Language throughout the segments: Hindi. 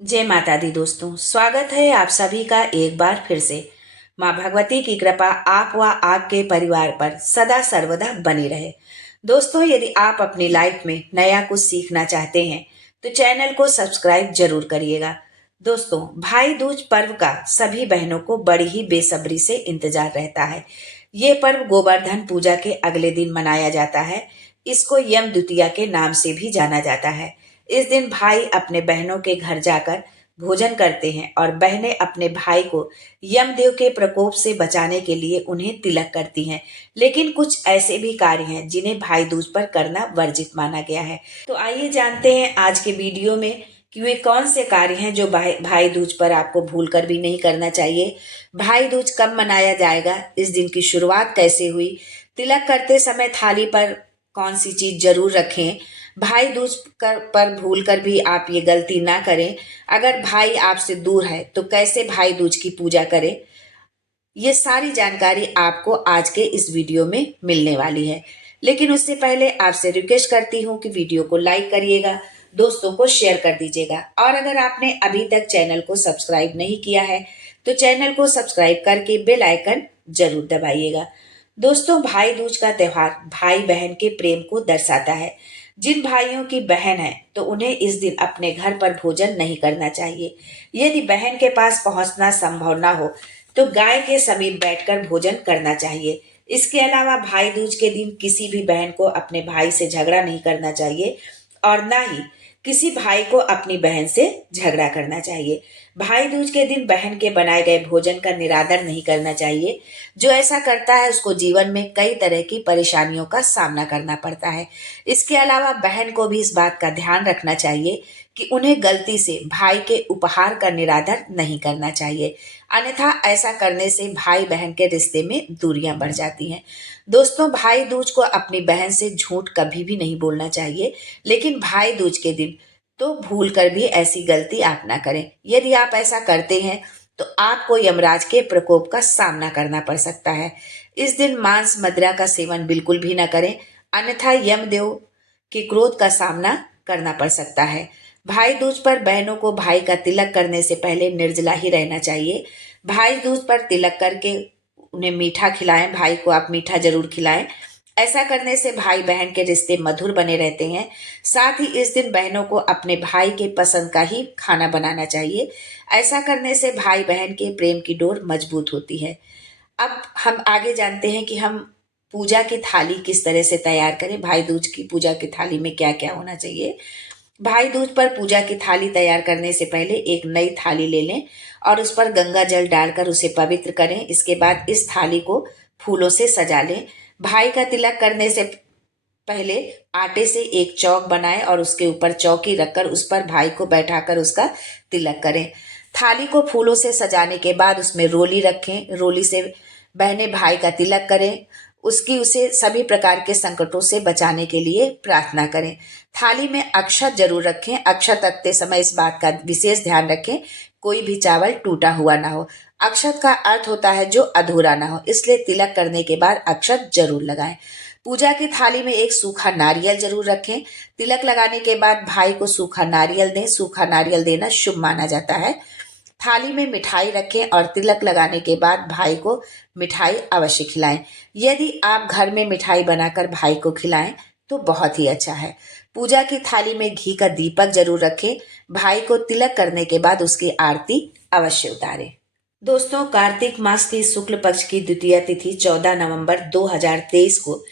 जय माता दी दोस्तों, स्वागत है आप सभी का एक बार फिर से। माँ भगवती की कृपा आप व आपके परिवार पर सदा सर्वदा बनी रहे। दोस्तों, यदि आप अपनी लाइफ में नया कुछ सीखना चाहते हैं तो चैनल को सब्सक्राइब जरूर करिएगा। दोस्तों, भाई दूज पर्व का सभी बहनों को बड़ी ही बेसब्री से इंतजार रहता है। ये पर्व गोवर्धन पूजा के अगले दिन मनाया जाता है। इसको यम द्वितीया के नाम से भी जाना जाता है। इस दिन भाई अपने बहनों के घर जाकर भोजन करते हैं और बहनें अपने भाई को यमदेव के प्रकोप से बचाने के लिए उन्हें तिलक करती हैं। लेकिन कुछ ऐसे भी कार्य हैं जिन्हें भाई दूज पर करना वर्जित माना गया है। तो आइए जानते हैं आज के वीडियो में कि वे कौन से कार्य हैं जो भाई दूज पर आपको भूल कर भी नहीं करना चाहिए। भाई दूज कब मनाया जाएगा, इस दिन की शुरुआत कैसे हुई, तिलक करते समय थाली पर कौन सी चीज जरूर रखें, भाई दूज पर भूल कर भी आप ये गलती ना करें। अगर भाई आपसे दूर है तो कैसे भाई दूज की पूजा करें, ये सारी जानकारी आपको आज के इस वीडियो में मिलने वाली है। लेकिन उससे पहले आपसे रिक्वेस्ट करती हूँ कि वीडियो को लाइक करिएगा, दोस्तों को शेयर कर दीजिएगा और अगर आपने अभी तक चैनल को सब्सक्राइब नहीं किया है तो चैनल को सब्सक्राइब करके बेल आइकन जरूर दबाइएगा। दोस्तों, भाई दूज का त्योहार भाई बहन के प्रेम को दर्शाता है। जिन भाइयों की बहन है तो उन्हें इस दिन अपने घर पर भोजन नहीं करना चाहिए। यदि बहन के पास पहुंचना संभव ना हो तो गाय के समीप बैठकर भोजन करना चाहिए। इसके अलावा भाई दूज के दिन किसी भी बहन को अपने भाई से झगड़ा नहीं करना चाहिए और ना ही किसी भाई को अपनी बहन से झगड़ा करना चाहिए। भाई दूज के दिन बहन के बनाए गए भोजन का निरादर नहीं करना चाहिए। जो ऐसा करता है उसको जीवन में कई तरह की परेशानियों का सामना करना पड़ता है। इसके अलावा बहन को भी इस बात का ध्यान रखना चाहिए कि उन्हें गलती से भाई के उपहार का निरादर नहीं करना चाहिए, अन्यथा ऐसा करने से भाई बहन के रिश्ते में दूरियां बढ़ जाती हैं। दोस्तों, भाई दूज को अपनी बहन से झूठ कभी भी नहीं बोलना चाहिए, लेकिन भाई दूज के दिन तो भूल कर भी ऐसी गलती आप ना करें। यदि आप ऐसा करते हैं तो आपको यमराज के प्रकोप का सामना करना पड़ सकता है। इस दिन मांस मदिरा का सेवन बिल्कुल भी ना करें, अन्यथा यमदेव के क्रोध का सामना करना पड़ सकता है। भाई दूज पर बहनों को भाई का तिलक करने से पहले निर्जला ही रहना चाहिए। भाई दूज पर तिलक करके उन्हें मीठा खिलाएं, भाई को आप मीठा जरूर खिलाएं। ऐसा करने से भाई बहन के रिश्ते मधुर बने रहते हैं। साथ ही इस दिन बहनों को अपने भाई के पसंद का ही खाना बनाना चाहिए। ऐसा करने से भाई बहन के प्रेम की डोर मजबूत होती है। अब हम आगे जानते हैं कि हम पूजा की थाली किस तरह से तैयार करें। भाई दूज की पूजा की थाली में क्या क्या होना चाहिए। भाई दूज पर पूजा की थाली तैयार करने से पहले एक नई थाली ले लें और उस पर गंगा जल डालकर उसे पवित्र करें। इसके बाद इस थाली को फूलों से सजा लें। भाई का तिलक करने से पहले आटे से एक चौक बनाएं और उसके ऊपर चौकी रखकर उस पर भाई को बैठाकर उसका तिलक करें। थाली को फूलों से सजाने के बाद उसमें रोली रखें। रोली से बहनें भाई का तिलक करें, उसकी उसे सभी प्रकार के संकटों से बचाने के लिए प्रार्थना करें। थाली में अक्षत जरूर रखें। अक्षत रखते समय इस बात का विशेष ध्यान रखें कोई भी चावल टूटा हुआ ना हो। अक्षत का अर्थ होता है जो अधूरा ना हो, इसलिए तिलक करने के बाद अक्षत जरूर लगाएं। पूजा की थाली में एक सूखा नारियल जरूर रखें। तिलक लगाने के बाद भाई को सूखा नारियल दें। सूखा नारियल देना शुभ माना जाता है। थाली में मिठाई रखें और तिलक लगाने के बाद भाई को मिठाई अवश्य खिलाएं। यदि आप घर में मिठाई बनाकर भाई को खिलाएं तो बहुत ही अच्छा है। पूजा की थाली में घी का दीपक जरूर रखें। भाई को तिलक करने के बाद उसकी आरती अवश्य उतारें। दोस्तों, कार्तिक मास की शुक्ल पक्ष की द्वितीय तिथि 14 नवंबर 2023 को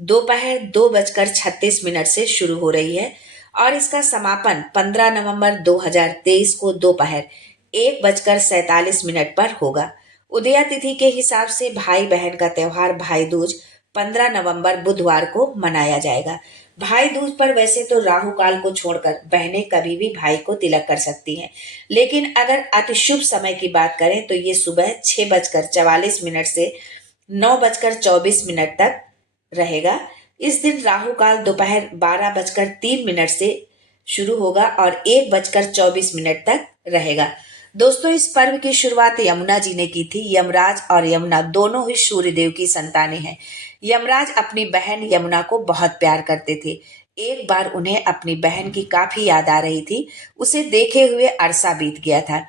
दोपहर 2:36 से शुरू हो रही है और इसका समापन 15 नवंबर 2023 को दोपहर 1:47 पर होगा। उदया तिथि के हिसाब से भाई बहन का त्योहार भाई दूज 15 नवंबर बुधवार को मनाया जाएगा। भाई दूज पर वैसे तो राहु काल को छोड़कर बहनें कभी भी भाई को तिलक कर सकती हैं, लेकिन अगर अति शुभ समय की बात करें तो ये सुबह 6:44 से 9:24 तक रहेगा। इस दिन राहु काल दोपहर 12:03 से शुरू होगा और 1:24 तक रहेगा। दोस्तों, इस पर्व की शुरुआत यमुना जी ने की थी। यमराज और यमुना दोनों ही सूर्य देव की संतानें हैं। यमराज अपनी बहन यमुना को बहुत प्यार करते थे। एक बार उन्हें अपनी बहन की काफी याद आ रही थी। उसे देखे हुए अरसा बीत गया था।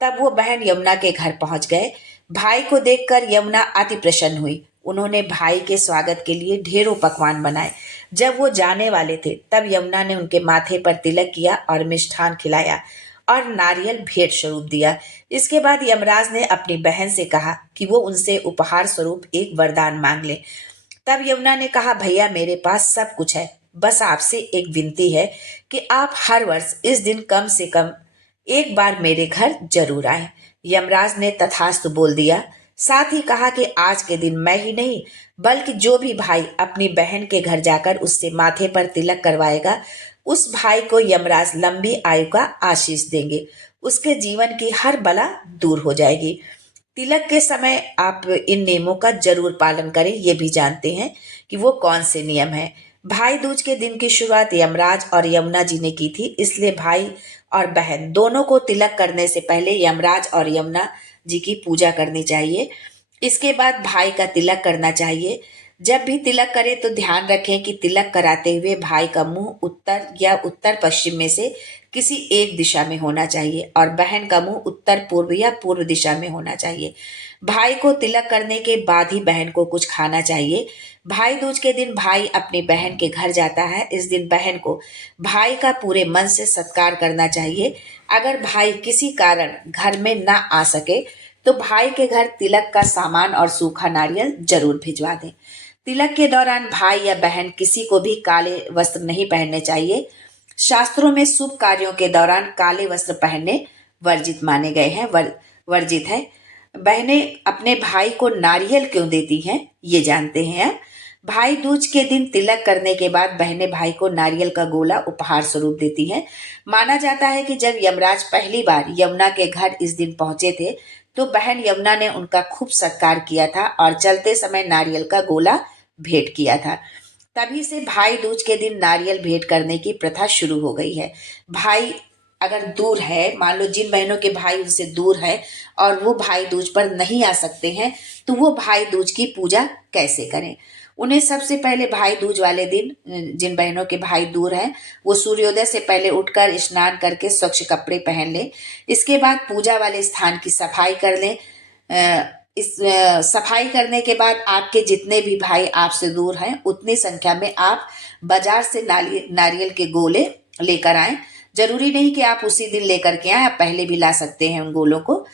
तब वो बहन यमुना के घर पहुंच गए। भाई को देखकर यमुना अति प्रसन्न हुई। उन्होंने भाई के स्वागत के लिए ढेरों पकवान बनाए। जब वो जाने वाले थे तब यमुना ने उनके माथे पर तिलक किया और मिष्ठान खिलाया और नारियल भेंट स्वरूप दिया। इसके बाद यमराज ने अपनी बहन से कहा कि वो उनसे उपहार स्वरूप एक वरदान मांग ले। तब यमुना ने कहा, भैया मेरे पास सब कुछ है, बस आपसे एक विनती है कि आप हर वर्ष इस दिन कम से कम एक बार मेरे घर जरूर आए। यमराज ने तथास्तु बोल दिया। साथ ही कहा कि आज के दिन मैं ही नहीं बल्कि जो भी भाई अपनी बहन के घर जाकर उससे माथे पर तिलक करवाएगा, उस भाई को यमराज लंबी आयु का आशीष देंगे। उसके जीवन की हर बला दूर हो जाएगी। तिलक के समय आप इन नियमों का जरूर पालन करें। ये भी जानते हैं कि वो कौन से नियम हैं। भाई दूज के दिन की शुरुआत यमराज और यमुना जी ने की थी, इसलिए भाई और बहन दोनों को तिलक करने से पहले यमराज और यमुना जी की पूजा करनी चाहिए। इसके बाद भाई का तिलक करना चाहिए। जब भी तिलक करें तो ध्यान रखें कि तिलक कराते हुए भाई का मुंह उत्तर या उत्तर पश्चिम में से किसी एक दिशा में होना चाहिए और बहन का मुंह उत्तर पूर्व या पूर्व दिशा में होना चाहिए। भाई को तिलक करने के बाद ही बहन को कुछ खाना चाहिए। भाई दूज के दिन भाई अपनी बहन के घर जाता है। इस दिन बहन को भाई का पूरे मन से सत्कार करना चाहिए। अगर भाई किसी कारण घर में ना आ सके तो भाई के घर तिलक का सामान और सूखा नारियल जरूर भिजवा दें। तिलक के दौरान भाई या बहन किसी को भी काले वस्त्र नहीं पहनने चाहिए। शास्त्रों में शुभ कार्यों के दौरान काले वस्त्र पहनने वर्जित माने गए हैं, वर्जित है। बहनें अपने भाई को नारियल क्यों देती हैं, ये जानते हैं आप? भाई दूज के दिन तिलक करने के बाद बहनें भाई को नारियल का गोला उपहार स्वरूप देती हैं। माना जाता है कि जब यमराज पहली बार यमुना के घर इस दिन पहुंचे थे तो बहन यमुना ने उनका खूब सत्कार किया था और चलते समय नारियल का गोला भेंट किया था। तभी से भाई दूज के दिन नारियल भेंट करने की प्रथा शुरू हो गई है। भाई अगर दूर है, मान लो जिन बहनों के भाई उनसे दूर है और वो भाई दूज पर नहीं आ सकते हैं, तो वो भाई दूज की पूजा कैसे करें? उन्हें सबसे पहले भाई दूज वाले दिन, जिन बहनों के भाई दूर हैं, वो सूर्योदय से पहले उठकर स्नान करके स्वच्छ कपड़े पहन लें। इसके बाद पूजा वाले स्थान की सफाई कर लें। सफाई करने के बाद आपके जितने भी भाई आपसे दूर हैं उतनी संख्या में आप बाजार से नारियल के गोले लेकर आएं। जरूरी नहीं कि आप उसी दिन लेकर के आएं, आप पहले भी ला सकते हैं उन गोलों को।